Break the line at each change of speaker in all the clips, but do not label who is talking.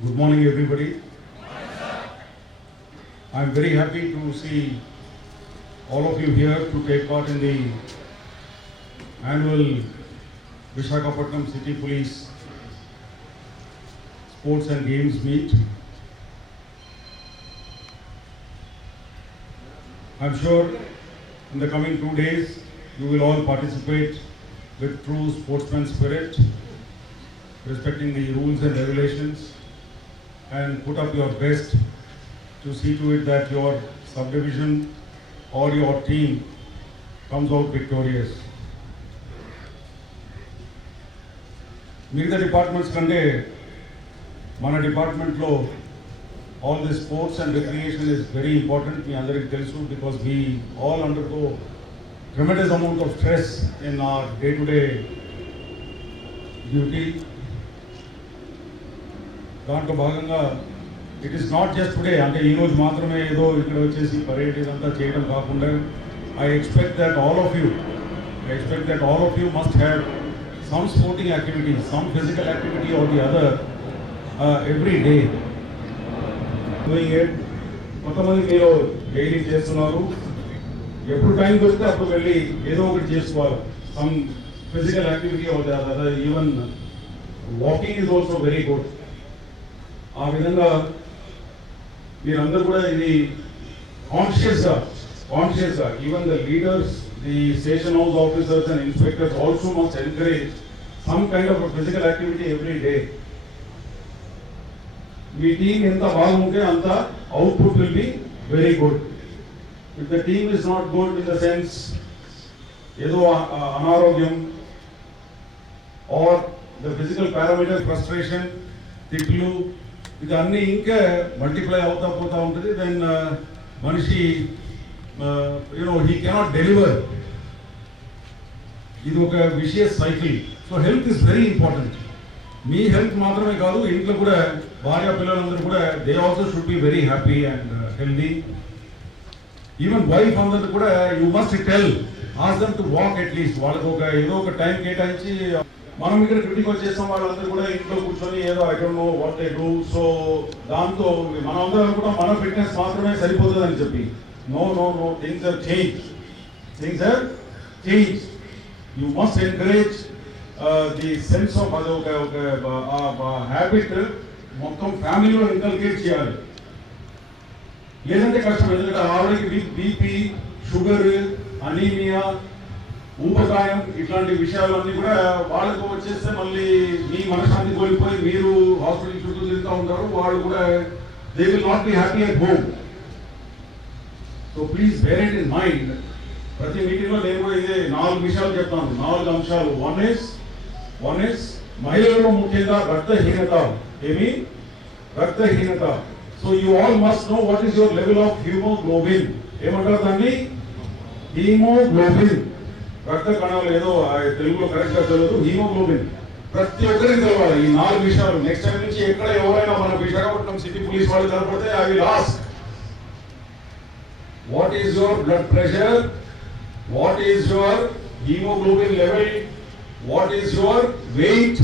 Good morning, everybody. I'm very happy to see all of you here to take part in the annual Visakhapatnam City Police Sports and Games Meet. I'm sure in the coming two days, you will all participate with true sportsman spirit, respecting the rules and regulations, and put up your best to see to it that your subdivision or your team comes out victorious. మిగతా departments కంటే మన డిపార్ట్మెంట్లో all the sports and recreation is very important మీ అందరికీ తెలుసు because we all undergo tremendous amount of stress in our day to day duty దాంట్లో భాగంగా it is not just today అంటే ఈరోజు మాత్రమే ఏదో ఇక్కడ వచ్చేసి పరేడ్ ఇదంతా చేయడం కాకుండా I expect that all of you I expect that all of you must have some sporting activity some physical activity or the other every day doing it కొంతమంది మీరు డైలీ చేస్తున్నారు. ఎప్పుడు టైంకి వస్తే అప్పుడు వెళ్ళి ఏదో ఒకటి చేసుకోవాలి. Some physical activity or the other even walking is also very good ఆ విధంగా మీరందరూ కూడా ఇది కాన్షియస్గా కాన్షియస్గా even the leaders the station house officers and inspectors also must encourage some kind of physical activity every day me team ఎంత బాగుంటే అంత output will be very good if the team is not good in the sense ఏదో అ- అ- అనారోగ్యం or the physical parameter frustration తిట్లు ఇది అన్నీ ఇంకా మల్టిప్లై అవుతా పోతూ ఉంటుంది. దెన్ uh, మనిషి you know he cannot deliver ఇది ఒక విషయస్ cycle so health is very important me health మాత్రమే కాదు ఇంట్లో కూడా భార్య పిల్లలందరూ కూడా they also should be very happy and healthy even wife అందరూ కూడా you must tell us them to walk at least వాళ్ళకి ఒక ఏదో ఒక టైం కేటాయించి మనం ఇక్కడ డ్యూటీకి వచ్చేస్తాం వాళ్ళందరూ కూడా ఇంట్లో కూర్చొని ఏదో I don't know what a do so దాంతో మనం అందరం అనుకుంటాం మన ఫిట్నెస్ మాత్రమే సరిపోతుంది అని చెప్పి no no no things are change things are change you must encourage the sense of అది ఒక ఒక హ్యాబిట్ మొత్తం ఫ్యామిలీలో ఇన్కల్కేట్ చేయాలి. లేదంటే కష్టం. ఎందుకంటే ఆవిడకి బీపీ షుగర్ అనీమియా ఊబకాయం ఇట్లాంటి విషయాలన్నీ కూడా వాళ్ళకు వచ్చేస్తే మళ్ళీ మీ మనశ్శాంతి కోల్పోయి మీరు హాస్పిటల్ చుట్టూ తిరుగుతూ ఉంటారు. వాళ్ళు కూడా they will not be happy at home so please bear it in mind ప్రతి మీటింగ్లో నేను కూడా ఇదే నాలుగు విషయాలు చెప్తాను. నాలుగు అంశాలు. వన్ ఇస్ వన్ ఇస్ మహిళల్లో ముఖ్యంగా రక్తహీనత. ఏమి? రక్తహీనత. So you all must know what is your level of haemoglobin ఏమంటారు దాన్ని? హీమోగ్లోబిన్ రక్త కణాలు ఏదో ఆ తెలుగులో కరెక్ట్గా తెలియదు హీమోగ్లోబిన్ ప్రతి ఒక్కరికి తెలవాలి ఈ నాలుగు విషయాలు నెక్స్ట్ టైం నుంచి ఎక్కడ ఎవరైనా మన విశాఖపట్నం సిటీ పోలీస్ వాళ్ళు కనపడితే I will ask what is your blood pressure, what is your hemoglobin level, what is your weight,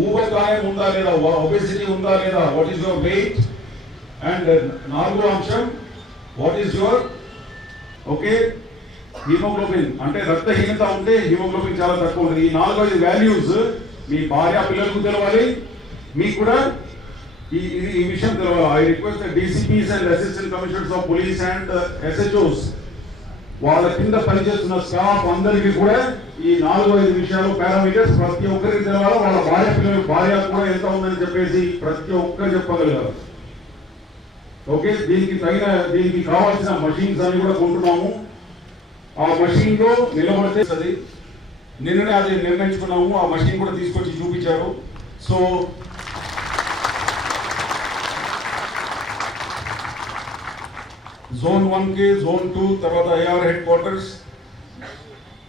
ఊబకాయం ఉందా లేదా ఒబెసిటీ ఉందా లేదా what is your weight and నాలుగో అంశం what is your okay haemoglobin అంటే రక్తహీనత ఉంటే హీమోగ్లోబిన్ చాలా తక్కువ ఉంటుంది. ఈ నాలుగైదు వాల్యూస్ మీ భార్య పిల్లలకు తెలవాలి. మీకు కూడా ఈ ఇది ఈ విషయం తెలవాలి. I request DCPs and assistant commissioners of police and SHOs వాళ్ళ కింద పనిచేస్తున్న స్టాఫ్ అందరికీ కూడా ఈ నాలుగు ఐదు విషయాలు పారామీటర్స్ ప్రతి ఒక్కరికి తెలవాలి? వాళ్ళ భార్య పిల్లలు భార్య కూడా ఎంత ఉందని చెప్పేసి ప్రతి ఒక్కరు చెప్పగలగాలి. ఓకే దీనికి తగిన దీనికి కావాల్సిన మషిన్స్ అన్ని కూడా కొంటున్నాము. ఆ మషీన్లో నిలబడితే అది నిన్ననే అది నిర్ణయించుకున్నాము ఆ మషిన్ కూడా తీసుకొచ్చి చూపించారు. సో జోన్ వన్కి జోన్ టూ తర్వాత ఐఆర్ హెడ్ క్వార్టర్స్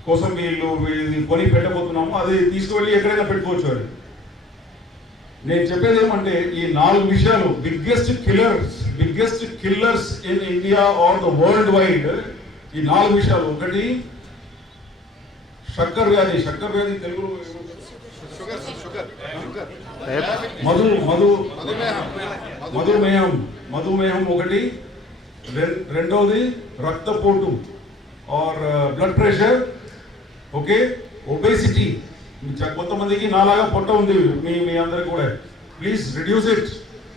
కోసం వీళ్ళు కొని పెట్టబోతున్నాము. అది తీసుకువెళ్ళి ఎక్కడైనా పెట్టుకోవచ్చు అది. నేను చెప్పేది ఏమంటే ఈ నాలుగు విషయాలు biggest killers biggest killers in India or the worldwide ఈ నాలుగు విషయాలు ఒకటి షక్కర్ వ్యాధి షక్కర్ వ్యాధి
షుగర్
మధు మధు మధుమేహం. మధుమేహం ఒకటి. రెండవది రక్తపోటు or blood pressure okay? Obesity కొంతమందికి నాలాగా పొట్ట ఉంది మీ మీ అందరికి కూడా. ప్లీజ్ రిడ్యూస్ ఇట్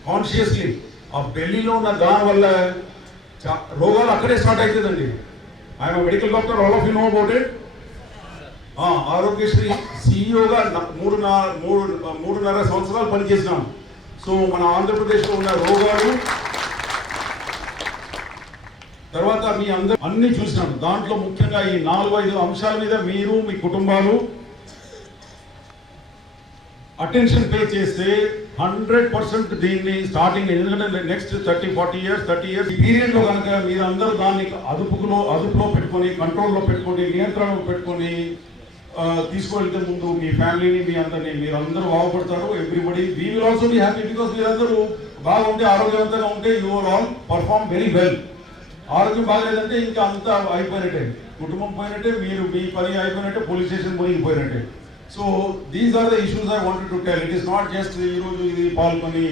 కాన్షియస్లీ ఆ బెల్లీలో ఉన్న దాని వల్ల రోగాలు అక్కడే స్టార్ట్ అవుతుందండి. ఆయన medical doctor all of you know about it Aarogyasri సీఈఓగా మూడు మూడు మూడున్నర సంవత్సరాలు పనిచేసినాం. సో మన ఆంధ్రప్రదేశ్లో ఉన్న రోగాలు తర్వాత మీ అందరూ అన్ని చూసినాం. దాంట్లో ముఖ్యంగా ఈ నాలుగు ఐదు అంశాల మీద మీరు మీ కుటుంబాలు అటెన్షన్ పే చేస్తే హండ్రెడ్ పర్సెంట్ దీన్ని స్టార్టింగ్ ఎందుకంటే next thirty forty years thirty years పీరియడ్లో కనుక మీరందరూ దాన్ని అదుపులో అదుపులో పెట్టుకొని కంట్రోల్లో పెట్టుకొని నియంత్రణలో పెట్టుకొని తీసుకువెళ్తే ముందు మీ ఫ్యామిలీని మీ అందరిని మీరు అందరూ బాగుపడతారు. Everybody we will also be happy because మీరందరూ బాగుంటే ఆరోగ్యవంతంగా ఉంటే your all perform very well ఆరోగ్యం బాగలేదంటే ఇంకా అంతా అయిపోయినట్టే. కుటుంబం పోయినట్టే మీరు మీ పని అయిపోయినట్టే police station మునిగిపోయినట్టే so these are the issues I wanted to tell it is not just ఈరోజు ఇది పాల్గొని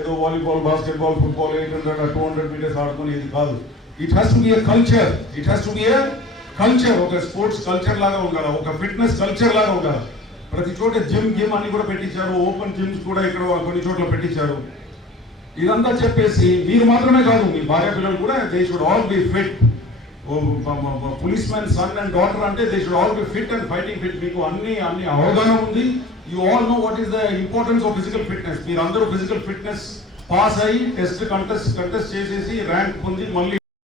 ఏదో volleyball basketball football eight hundred two hundred metres ఆడుకుని ఇది కాదు. It has to be a culture it has to be a culture ఒక sports culture లాగా ఉండాలి. ఒక ఫిట్నెస్ కల్చర్ లాగా ఉండాలి. ప్రతి చోట జిమ్ గిమ్ అన్ని కూడా పెట్టించారు. ఓపెన్ జిమ్స్ కూడా ఇక్కడ కొన్ని చోట్ల పెట్టించారు. ఇదంతా చెప్పేసి మీరు మాత్రమే కాదు మీ భార్య పిల్లలు కూడా they should all be fit policeman son and daughter అంటే they should all be fit and fighting fit మీకు అన్ని అన్ని అవగాహన ఉంది. You all know what is the importance of physical fitness మీరు అందరూ ఫిజికల్ ఫిట్నెస్ పాస్ అయ్యి టెస్ట్ కంటెస్ట్ కంటెస్ట్ చేసేసి ర్యాంక్ పొంది మళ్ళీ